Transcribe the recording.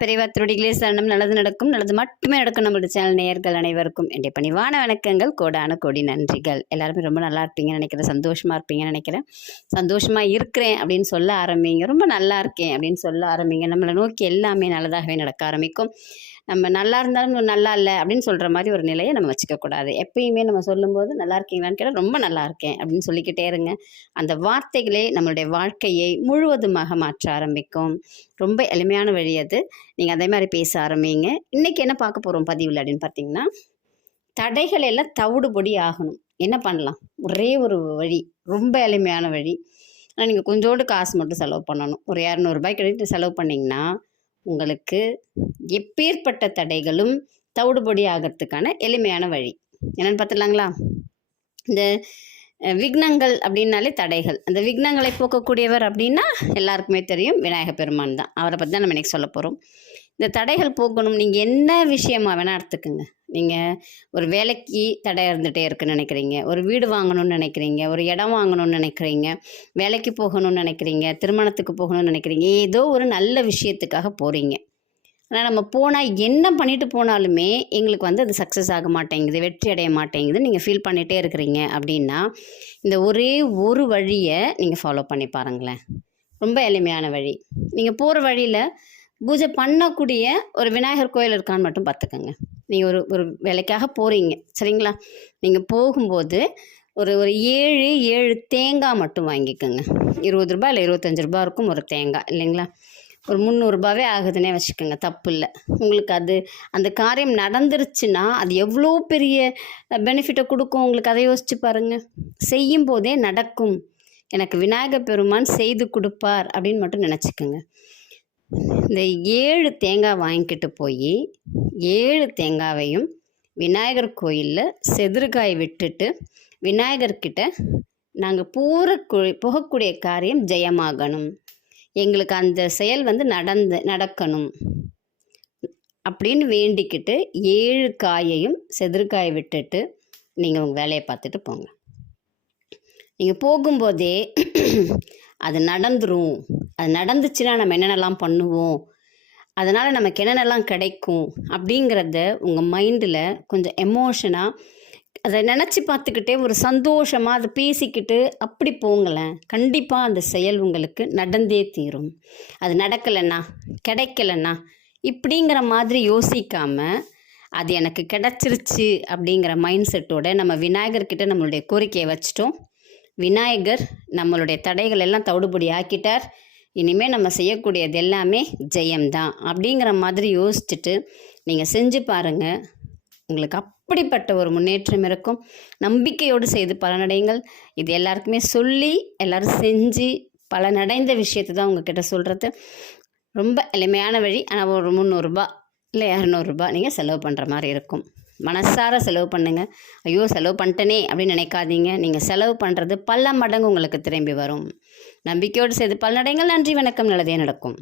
பெரியவா திருடிகளே சரணம். நல்லது நடக்கும், நல்லது மட்டுமே நடக்கும். நம்மளுடைய சேனல் நேயர்கள் அனைவருக்கும் என்னுடைய பணிவான வணக்கங்கள், கோடான கோடி நன்றிகள். எல்லாருமே ரொம்ப நல்லா இருப்பீங்கன்னு நினைக்கிறேன், சந்தோஷமாக இருப்பீங்கன்னு நினைக்கிறேன். சந்தோஷமாக இருக்கிறேன் அப்படின்னு சொல்ல ஆரம்பிங்க, ரொம்ப நல்லா இருக்கேன் அப்படின்னு சொல்ல ஆரம்பிங்க. நம்மளை நோக்கி எல்லாமே நல்லதாகவே நடக்க ஆரம்பிக்கும். நம்ம நல்லா இருந்தாலும் நல்லா இல்லை அப்படின்னு சொல்கிற மாதிரி ஒரு நிலையை நம்ம வச்சுக்கக்கூடாது. எப்பயுமே நம்ம சொல்லும்போது நல்லா இருக்கீங்களான்னு கேட்டால் ரொம்ப நல்லா இருக்கேன் அப்படின்னு சொல்லிக்கிட்டே இருங்க. அந்த வார்த்தைகளே நம்மளுடைய வாழ்க்கையை முழுவதுமாக மாற்ற ஆரம்பிக்கும். ரொம்ப எளிமையான வழி அது. நீங்கள் அதே மாதிரி பேச ஆரம்பிங்க. இன்றைக்கி என்ன பார்க்க போகிறோம் பதிவில் அப்படின்னு பார்த்தீங்கன்னா, தடைகள் எல்லாம் தவிடுபொடி ஆகணும். என்ன பண்ணலாம்? ஒரே ஒரு வழி, ரொம்ப எளிமையான வழி. ஆனால் நீங்கள் கொஞ்சோண்டு காசு மட்டும் செலவு பண்ணணும். ஒரு 200 ரூபாய் கிட்ட செலவு பண்ணிங்கன்னா உங்களுக்கு எப்பேற்பட்ட தடைகளும் தவிடுபொடி ஆகிறதுக்கான எளிமையான வழி என்னென்னு பார்த்துடலாங்களா? இந்த விக்னங்கள் அப்படின்னாலே தடைகள். அந்த விக்னங்களை போக்கக்கூடியவர் அப்படின்னா எல்லாருக்குமே தெரியும், விநாயகப் பெருமான் தான். அவரை பற்றி தான் நம்ம இன்றைக்கி சொல்ல போகிறோம். இந்த தடைகள் போக்கணும். நீங்கள் என்ன விஷயமாக வேணால் எடுத்துக்குங்க. நீங்கள் ஒரு வேலைக்கு தடை இருந்துகிட்டே இருக்குன்னு நினைக்கிறீங்க, ஒரு வீடு வாங்கணும்னு நினைக்கிறீங்க, ஒரு இடம் வாங்கணும்னு நினைக்கிறீங்க, வேலைக்கு போகணும்னு நினைக்கிறீங்க, திருமணத்துக்கு போகணும்னு நினைக்கிறீங்க, ஏதோ ஒரு நல்ல விஷயத்துக்காக போகிறீங்க. ஆனால் நம்ம போனால் என்ன பண்ணிட்டு போனாலுமே எங்களுக்கு அது சக்ஸஸ் ஆக மாட்டேங்குது, வெற்றி அடைய மாட்டேங்குது, நீங்கள் ஃபீல் பண்ணிகிட்டே இருக்கிறீங்க அப்படின்னா இந்த ஒரே ஒரு வழியை நீங்கள் ஃபாலோ பண்ணி பாருங்களேன். ரொம்ப எளிமையான வழி. நீங்கள் போகிற வழியில் பூஜை பண்ணக்கூடிய ஒரு விநாயகர் கோயில் இருக்கான்னு மட்டும் பார்த்துக்கோங்க. நீங்கள் ஒரு வேலைக்காக போகிறீங்க சரிங்களா? நீங்கள் போகும்போது ஒரு 7 தேங்காய் மட்டும் வாங்கிக்கோங்க. 20 ரூபாய் இல்லை 25 ரூபா இருக்கும் ஒரு தேங்காய், இல்லைங்களா? ஒரு 300 ரூபாவே ஆகுதுன்னே வச்சுக்கோங்க, தப்பு இல்லை. உங்களுக்கு அந்த காரியம் நடந்துருச்சுன்னா அது எவ்வளோ பெரிய பெனிஃபிட்டை கொடுக்கும் உங்களுக்கு. அதை யோசிச்சு பாருங்கள். செய்யும் போதே நடக்கும், எனக்கு விநாயகர் பெருமான் செய்து கொடுப்பார் அப்படின்னு மட்டும் நினச்சிக்கோங்க. இந்த 7 தேங்காய் வாங்கிக்கிட்டு போய் 7 தேங்காவையும் விநாயகர் கோயிலில் செதுறுகாய் விட்டுட்டு விநாயகர்கிட்ட நாங்கள் போகக்கூடிய காரியம் ஜெயமாகணும், எங்களுக்கு அந்த செயல் நடக்கணும் அப்படின்னு வேண்டிக்கிட்டு 7 காயையும் செதுறுகாய் விட்டுட்டு நீங்கள் உங்கள் வேலையை பார்த்துட்டு போங்க. நீங்கள் போகும்போதே அது நடந்துடும். அது நடந்துச்சுன்னா நம்ம என்னென்னலாம் பண்ணுவோம், அதனால் நமக்கு என்னென்னலாம் கிடைக்கும் அப்படிங்கிறத உங்கள் மைண்டில் கொஞ்சம் எமோஷனாக அதை நினச்சி பார்த்துக்கிட்டே ஒரு சந்தோஷமாக அதை பேசிக்கிட்டு அப்படி போங்களேன். கண்டிப்பாக அந்த செயல் உங்களுக்கு நடந்தே தீரும். அது நடக்கலைன்னா கிடைக்கலன்னா இப்படிங்கிற மாதிரி யோசிக்காமல் அது எனக்கு கிடச்சிருச்சு அப்படிங்கிற மைண்ட் செட்டோடு நம்ம விநாயகர்கிட்ட நம்மளுடைய கோரிக்கையை வச்சிட்டோம். விநாயகர் நம்மளுடைய தடைகள் எல்லாம் தவிடுபொடி ஆக்கிட்டார், இனிமேல் நம்ம செய்யக்கூடியது எல்லாமே ஜெயம்தான் அப்படிங்கிற மாதிரி யோசிச்சுட்டு நீங்கள் செஞ்சு பாருங்கள். உங்களுக்கு அப்படிப்பட்ட ஒரு முன்னேற்றம் இருக்கும். நம்பிக்கையோடு செய்து பலனடைங்கள். இது எல்லாருக்குமே சொல்லி எல்லோரும் செஞ்சு பலனடைந்த விஷயத்தை தான் உங்ககிட்ட சொல்கிறது. ரொம்ப எளிமையான வழி. ஆனால் ஒரு 300 ரூபா இல்லை 200 ரூபா நீங்கள் செலவு பண்ணுற மாதிரி இருக்கும். மனசார செலவு பண்ணுங்கள். ஐயோ செலவு பண்ணிட்டனே அப்படின்னு நினைக்காதீங்க. நீங்கள் செலவு பண்ணுறது பல மடங்கு உங்களுக்கு திரும்பி வரும். நம்பிக்கையோடு செய்து பலனடைங்கள். நன்றி, வணக்கம். நல்லதே நடக்கும்.